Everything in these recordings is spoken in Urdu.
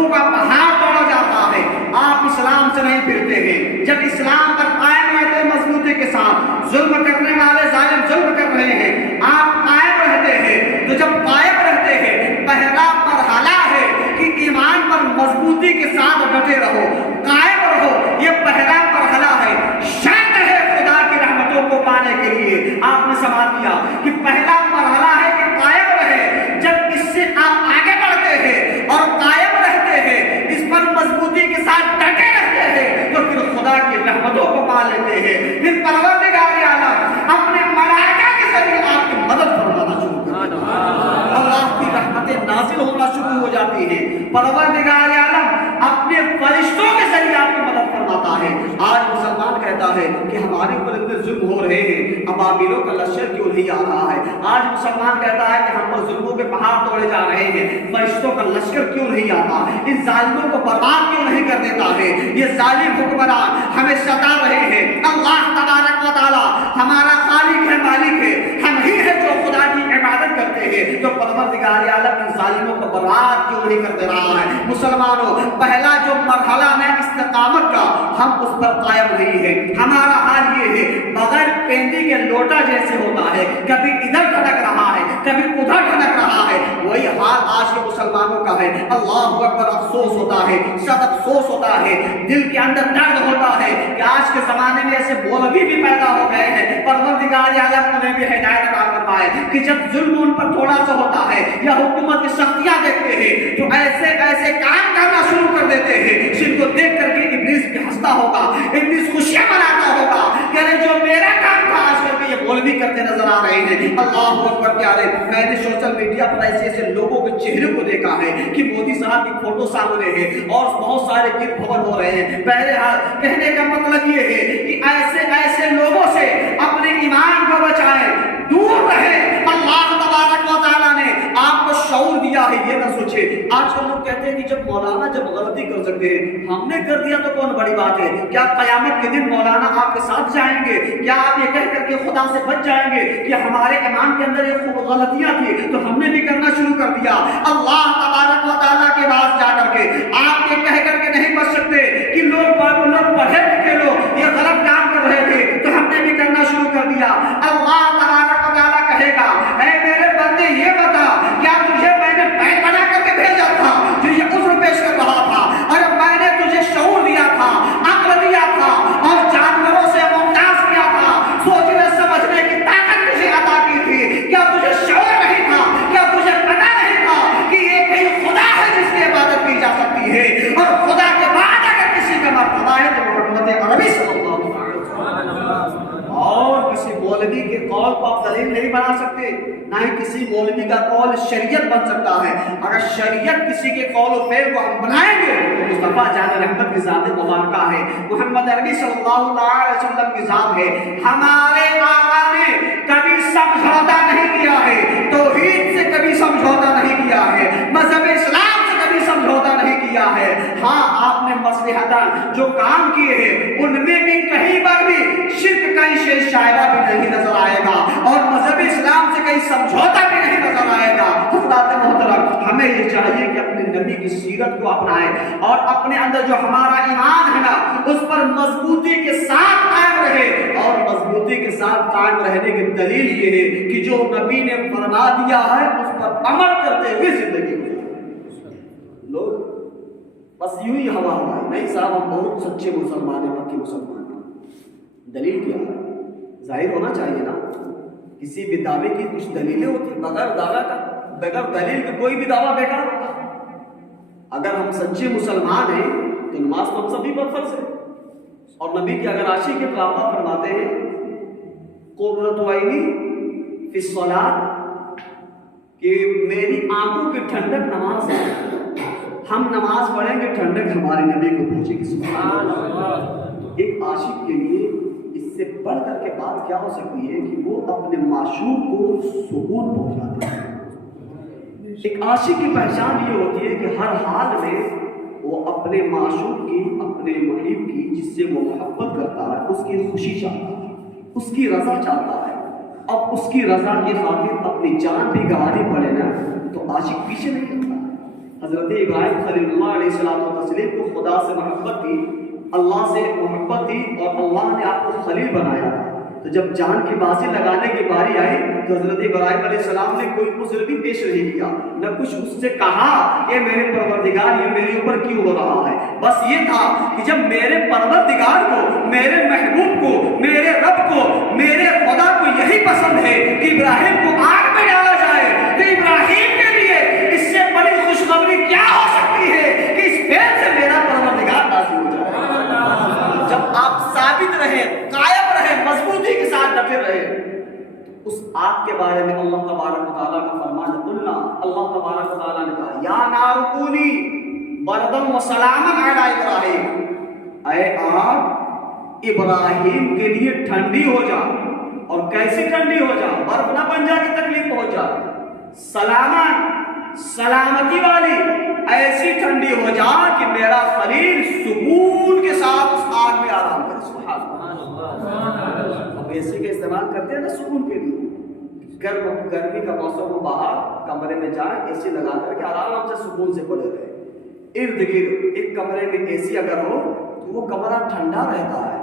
ظلموں کا پہاڑ توڑا جاتا ہے، آپ اسلام سے نہیں پھرتے ہیں۔ جب اسلام پر قائم رہتے ہیں مضبوطی کے ساتھ، ظلم کرنے والے ظالم ظلم کر رہے ہیں، آپ قائم رہتے ہیں، تو جب قائم رہتے ہیں پہلا مرحلہ ہے کہ ایمان پر مضبوطی کے ساتھ ڈٹے رہو، قائم رہو، یہ پہلا مرحلہ ہے۔ شرط ہے خدا کی رحمتوں کو پانے کے لیے، آپ نے سمجھ لیا کہ پہلا مرحلہ ہے کہ قائم رہے۔ جب اس سے آپ آگے بڑھتے ہیں اور قائم رہتے ہیں، اس پر مضبوطی کے ساتھ ڈٹے رہتے ہیں، تو پھر خدا کی رحمتوں کو پا لیتے ہیں۔ پھر پروردگار عالم اپنے ملائکہ کے ذریعے آپ کی مدد فرمانا شروع کرتا ہے، اللہ کی رحمتیں نازل ہونا شروع ہو جاتی ہیں۔ پروردگار عالم اپنے فرشتوں کے ذریعے آپ کی مدد فرماتا ہے۔ آج مسلمان کہتا ہے کہ ہمارے اوپر اتنے ظلم ہو رہے ہیں، ابابیلوں کا لشکر کیوں نہیں آ رہا ہے؟ آج مسلمان کہتا ہے کہ ہم پر ظلموں کے پہاڑ توڑے جا رہے ہیں، فرشتوں کا لشکر کیوں نہیں آتا؟ ان ظالموں کو برباد کیوں نہیں کر دیتا ہے؟ یہ ظالم حکمران ہمیں ستا رہے ہیں۔ اللہ تبارک و تعالی ہمارا خالق ہے، مالک ہے، ہم ہی ہے جو خدا کی عبادت کرتے ہیں، تو پروردگار عالم ان ظالموں کو برباد کیوں نہیں کر دے رہا ہے؟ مسلمانوں، پہلا جو مرحلہ ہے استقامت کا، ہم اس پر قائم نہیں ہے۔ ہمارا حال یہ ہے بغیر پینٹی کے لوٹا جیسے ہوتا ہے، کبھی ادھر ڈھنک رہا ہے، کبھی ادھر ڈھنک رہا ہے، وہی حال آج کے مسلمانوں کا ہے۔ اللہ اکبر، افسوس ہوتا ہے، سخت افسوس ہوتا ہے، دل کے اندر درد ہوتا ہے کہ آج کے زمانے میں ایسے مولوی بھی پیدا ہو گئے ہیں۔ پروردگار عالم انہیں بھی ہدایت عطا فرمائے کہ جب ظلم ان پر تھوڑا سا ہوتا ہے یا حکومت کی سختیاں دیکھتے ہیں تو ایسے ایسے کام کرنا شروع کر دیتے ہیں جن کو دیکھ کر کے ابلیس بھی ہنستا ہوگا، ابلیس خوشیاں مناتا ہوگا کہ ارے جو میرا کام تھا آج کل کے یہ مولوی کرتے نظر آ رہے ہیں۔ اللہ اکبر پیارے، میں نے سوشل میڈیا پر ایسے ایسے لوگوں کے چہرے کو دیکھا ہے کہ مودی صاحب کی فوٹو سامنے ہے اور بہت سارے گیت خبر ہو رہے ہیں۔ بہرحال کہنے کا مطلب یہ ہے کہ ایسے ایسے لوگوں سے اپنے ایمان کو بچائیں، دور رہے۔ اللہ تبارک و تعالیٰ نے آپ کو شعور دیا ہے، یہ نہ سوچے۔ آج کل لوگ کہتے ہیں کہ جب مولانا جب غلطی کر سکتے ہیں، ہم نے کر دیا تو کون بڑی بات ہے؟ کیا قیامت کے دن مولانا آپ کے ساتھ جائیں گے؟ کیا آپ یہ کہہ کر کے خدا سے بچ جائیں گے کہ ہمارے ایمان کے اندر یہ غلطیاں تھی تو ہم نے بھی کرنا شروع کر دیا؟ اللہ تبارک و تعالیٰ کے پاس جا کر کے آپ یہ کہہ کر کے نہیں بچ سکتے کہ لوگ پڑھے لکھے لوگ یہ غلط کام کر رہے تھے تو ہم نے بھی کرنا شروع کر دیا۔ اللہ تبارک و تعالیٰ کہے گا، اے میرے بندے یہ بتا، کیا تجھے میں نے بیل بنا کر کے بھیجا تھا جو یہ عذر پیش کر رہا تھا؟ اور میں نے تجھے شعور دیا تھا، عقل دیا تھا اور جانوروں سے ممتاز کیا تھا، سوچنے سمجھنے کی طاقت تجھے عطا کی تھی، کیا تجھے شعور نہیں تھا؟ کیا تجھے پتا نہیں تھا کہ یہ کوئی خدا ہے جس کی عبادت کی جا سکتی ہے؟ اور خدا کے بعد اگر کسی کا مرتبہ ہے تو محمد عربی صلی اللہ علیہ وسلم۔ اور کسی مولوی کے قول کو آپ دلیل نہیں بنا سکتے، نہ ہی کسی مولوی کا قول شریعت بن سکتا ہے۔ اگر شریعت کسی کے قول و فعل کو ہم بنائیں گے تو مصطفیٰ جان رحمت کی ذات مبارکہ ہے، محمد عربی صلی اللہ علیہ وسلم کی ذات ہے۔ ہمارے آقا نے کبھی سمجھوتا نہیں کیا ہے، توحید سے کبھی سمجھوتا نہیں کیا ہے، مذہب اسلام سے کبھی سمجھوتا نہیں کیا ہے۔ ہاں، آپ نے مصلحتاً جو کام کیے ہیں ان میں بھی کہیں پر بھی شرک کا شے شائبہ بھی نہیں نظر آئے گا اور مذہب اسلام سے کہیں سمجھوتا بھی نہیں نظر آئے گا۔ حضرات محترم، ہمیں یہ چاہیے کہ اپنے نبی کی سیرت کو اپنائیں اور اپنے اندر جو ہمارا ایمان ہے نا اس پر مضبوطی کے ساتھ قائم رہے، اور مضبوطی کے ساتھ قائم رہنے کی دلیل یہ ہے کہ جو نبی نے فرما دیا ہے اس پر عمل کرتے ہوئے زندگی گزاریں۔ لوگ بس یوں ہی ہوا ہے، نہیں صاحب ہم بہت سچے مسلمان ہیں، پکی مسلمان ہیں۔ دلیل کیا ہے؟ ظاہر ہونا چاہیے نا، کسی بھی دعوے کی کچھ دلیلیں ہوتی، بغیر دعویٰ کا بغیر دلیل کا کوئی بھی دعویٰ بیکار ہوتا ہے۔ اگر ہم سچے مسلمان ہیں تو نماز تو ہم سبھی پر فرض ہے، اور نبی کی اگر عاشق کے تو آپ فرماتے ہیں قرۃ عینی فی الصلاۃ، کہ میری آنکھوں کی ٹھنڈک نماز ہے۔ ہم نماز پڑھیں گے ٹھنڈک ہمارے نبی کو پہنچے گی۔ سبحان اللہ۔ ایک عاشق کے لیے اس سے بڑھ کر کے بات کیا ہو سکتی ہے کہ وہ اپنے معشوق کو سکون پہنچاتا ہے۔ ایک عاشق کی پہچان یہ ہوتی ہے کہ ہر حال میں وہ اپنے معشوق کی، اپنے محب کی، جس سے وہ محبت کرتا ہے، اس کی خوشی چاہتا ہے، اس کی رضا چاہتا ہے۔ اب اس کی رضا کی خاطر اپنی جان بھی گنوانی پڑے نا تو عاشق پیچھے نہیں ہٹتا، حضرت ابراہیم خلیل اللہ علیہ السلام و تسلیم کو خدا سے محبت تھی، اللہ سے محبت تھی، اور اللہ نے آپ کو خلیل بنایا تھا۔ تو جب جان کی بازی لگانے کی باری آئی تو حضرت ابراہیم علیہ السلام نے کوئی عذر بھی پیش نہیں کیا، نہ کچھ اس سے کہا کہ میرے پروردگار یہ میرے اوپر کیوں ہو رہا ہے۔ بس یہ تھا کہ جب میرے پروردگار کو، میرے محبوب کو، میرے رب کو، میرے خدا کو یہی پسند ہے کہ ابراہیم کو آگ میں ڈالا جائے، تو ابراہیم کے لیے اس سے بڑی خوشخبری کیا ہو سکتی ہے کہ اس فعل سے میرا پروردگار راضی ہو جائے۔ جب آپ ثابت رہے، قائم رہے، مضبوطی کے ساتھ ڈٹے رہے، اس آگ کے بارے میں اللہ تبارک و تعالیٰ کا فرمان ہے، قلنا، اللہ تبارک و تعالیٰ نے کہا یا نار کونی بردم و سلاما علی ابراہیم، اے آگ ابراہیم کے لیے ٹھنڈی ہو جا۔ اور کیسی ٹھنڈی ہو جا؟ برف نہ بن جا کہ تکلیف پہنچ جا، سلامتی والی ایسی ٹھنڈی ہو جا کہ میرا خلیل سکون کے ساتھ اس آگ میں آرام کرے۔ سبحان اللہ۔ ہم اے سی کا استعمال کرتے ہیں نا سکون کے لیے، گرمی کا موسم ہو، باہر کمرے میں جائیں، اے سی لگا کر کے آرام سے سکون سے پڑے رہے۔ ارد گرد ایک کمرے میں اے سی اگر ہو تو وہ کمرہ ٹھنڈا رہتا ہے،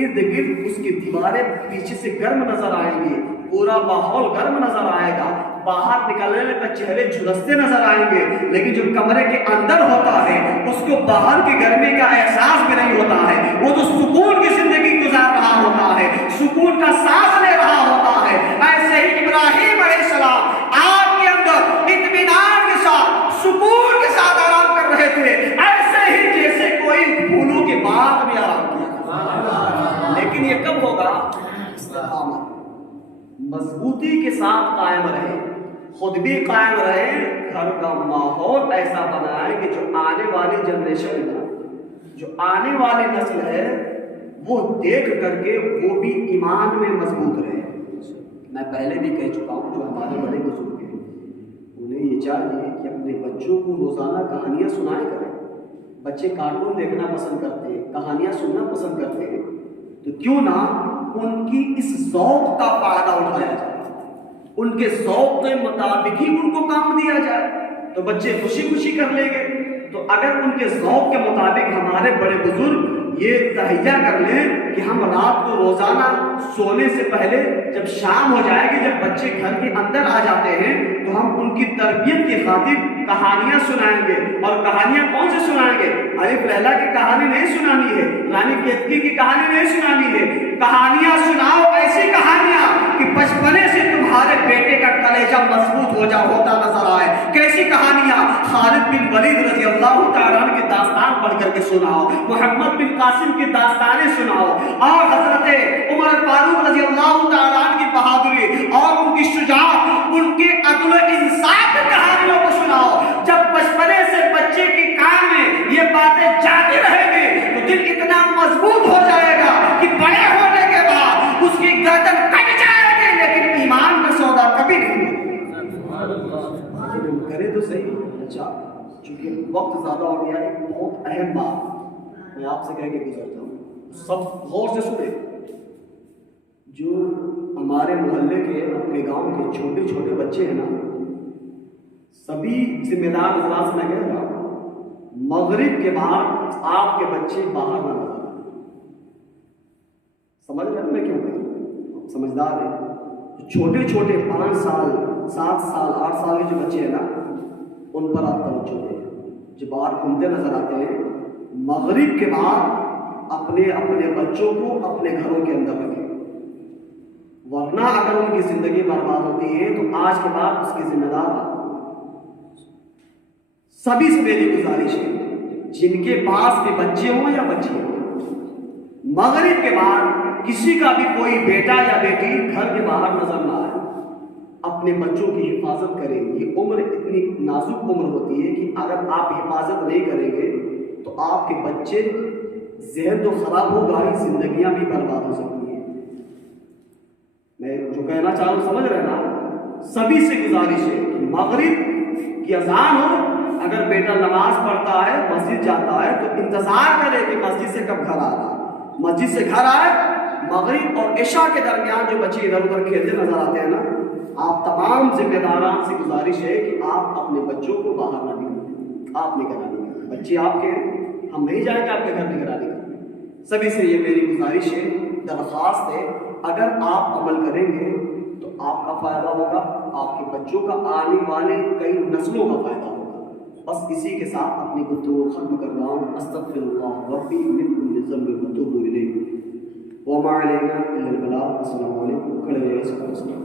ارد گرد اس کی دیواریں پیچھے سے گرم نظر آئیں گی، پورا ماحول گرم نظر آئے گا، باہر نکلنے پر چہرے جھلستے نظر آئیں گے، لیکن جو کمرے کے اندر ہوتا ہے اس کو باہر کی گرمی کا احساس بھی نہیں ہوتا ہے، وہ تو سکون کی زندگی گزار رہا ہوتا ہے، سکون کا سانس لے رہا ہوتا ہے۔ ایسے ہی ابراہیم علیہ السلام آگ کے اندر اطمینان کے ساتھ، سکون کے ساتھ آرام کر رہے تھے، ایسے ہی جیسے کوئی پھولوں کے باغ میں آرام کیا۔ لیکن یہ کب ہوگا؟ استقامت، مضبوطی کے ساتھ قائم رہے، خود بھی قائم رہے، گھر کا ماحول ایسا بنائے کہ جو آنے والی جنریشن ہے، جو آنے والی نسل ہے، وہ دیکھ کر کے وہ بھی ایمان میں مضبوط رہے۔ میں پہلے بھی کہہ چکا ہوں، جو ہمارے بڑے بزرگ ہیں انہیں یہ چاہیے کہ اپنے بچوں کو روزانہ کہانیاں سنائے کریں۔ بچے کارٹون دیکھنا پسند کرتے ہیں، کہانیاں سننا پسند کرتے ہیں، تو کیوں نہ ان کی اس ذوق کا فائدہ اٹھایا جائے، ان کے ذوق کے مطابق ہی ان کو کام دیا جائے، تو بچے خوشی خوشی کر لیں گے۔ تو اگر ان کے ذوق کے مطابق ہمارے بڑے بزرگ یہ تہیہ کر لیں کہ ہم رات کو روزانہ سونے سے پہلے جب شام ہو جائے گی، جب بچے گھر کے اندر آ جاتے ہیں، تو ہم ان کی تربیت کی خاطر کہانیاں سنائیں گے۔ اور کہانیاں کون سے سنائیں گے؟ الف لیلا کی کہانی نہیں سنانی ہے، رانی کیتکی کی کہانی نہیں سنانی ہے، کہانیاں سناؤ، ایسی کہانیاں کہ بچپنے سے تمہارے بیٹے کا کلیجہ مضبوط ہوتا نظر آئے۔ کیسی کہانیاں؟ خالد بن ولید رضی اللہ تعالیٰ عنہ کی داستان پڑھ کر کے سناؤ، محمد بن قاسم کی داستانیں سناؤ، اور حضرت عمر فاروق رضی اللہ تعالیٰ عنہ کی بہادری اور ان کی شجاعت، ان کے عدل و انصاف کی کہانیوں کو سناؤ۔ جب بچپنے سے بچے کے کان میں یہ باتیں جاتی رہیں گی تو دل اتنا مضبوط ہو جائے گا کہ بڑے ہونے کے بعد اس کی گردن کٹ جائے گی، لیکن ایمان کا سودا کبھی نہیں کرے تو صحیح۔ اچھا، چونکہ وقت زیادہ ہو گیا، ایک بہت اہم بات میں آپ سے کہہ کے گزرتا ہوں، سب غور سے سنیں۔ جو ہمارے محلے کے، اپنے گاؤں کے چھوٹے چھوٹے بچے ہیں نا، سبھی ذمہ دار حضرات سے میں کہہ رہا ہوں، مغرب کے بعد آپ کے بچے باہر نہ نظر آئیں۔ سمجھ رہے ہیں میں کیوں کہہ رہا ہوں؟ سمجھدار ہیں، چھوٹے چھوٹے 5 سال 7 سال 8 سال کے جو بچے ہیں نا، ان پر آپ توجہ دیں۔ جو باہر گھومتے نظر آتے ہیں، مغرب کے بعد اپنے بچوں کو اپنے گھروں کے اندر رکھیں، ورنہ اگر ان کی زندگی برباد ہوتی ہے تو آج کے بعد اس کی ذمہ دار آپ۔ سبھی سے میری گزارش ہے، جن کے پاس بھی بچے ہوں یا بچی ہوں، مغرب کے بعد کسی کا بھی کوئی بیٹا یا بیٹی گھر کے باہر نظر نہ آئے، اپنے بچوں کی حفاظت کریں۔ یہ عمر اتنی نازک عمر ہوتی ہے کہ اگر آپ حفاظت نہیں کریں گے تو آپ کے بچے ذہن تو خراب ہوگا ہی، زندگیاں بھی برباد ہو سکتی ہیں۔ میں جو کہنا چاہ رہا ہوں سمجھ رہے نا؟ سبھی سے گزارش ہے کہ مغرب کی اذان ہو، اگر بیٹا نماز پڑھتا ہے، مسجد جاتا ہے، تو انتظار کرے کہ مسجد سے کب گھر آ رہا، مسجد سے گھر آئے۔ مغرب اور عشاء کے درمیان جو بچے ادھر ادھر کھیلتے نظر آتے ہیں نا، آپ تمام ذمہ داران سے گزارش ہے کہ آپ اپنے بچوں کو باہر نہ نکلیں۔ آپ نگرانی کریں. بچے آپ کے ہیں، ہم نہیں جائیں گے آپ کے گھر نگرانی کریں. سبھی سے یہ میری گزارش ہے، درخواست ہے، اگر آپ عمل کریں گے تو آپ کا فائدہ ہوگا، آپ کے بچوں کا، آنے والے کئی نسلوں کا فائدہ ہوگا. بس اسی کے ساتھ اپنی گفتگو ختم کر رہا ہوں. استغفر اللہ ربی من کل ذنب واتوب الیہ وما علینا الا البلاغ. السلام علیکم. کھڑے ہو جائیے.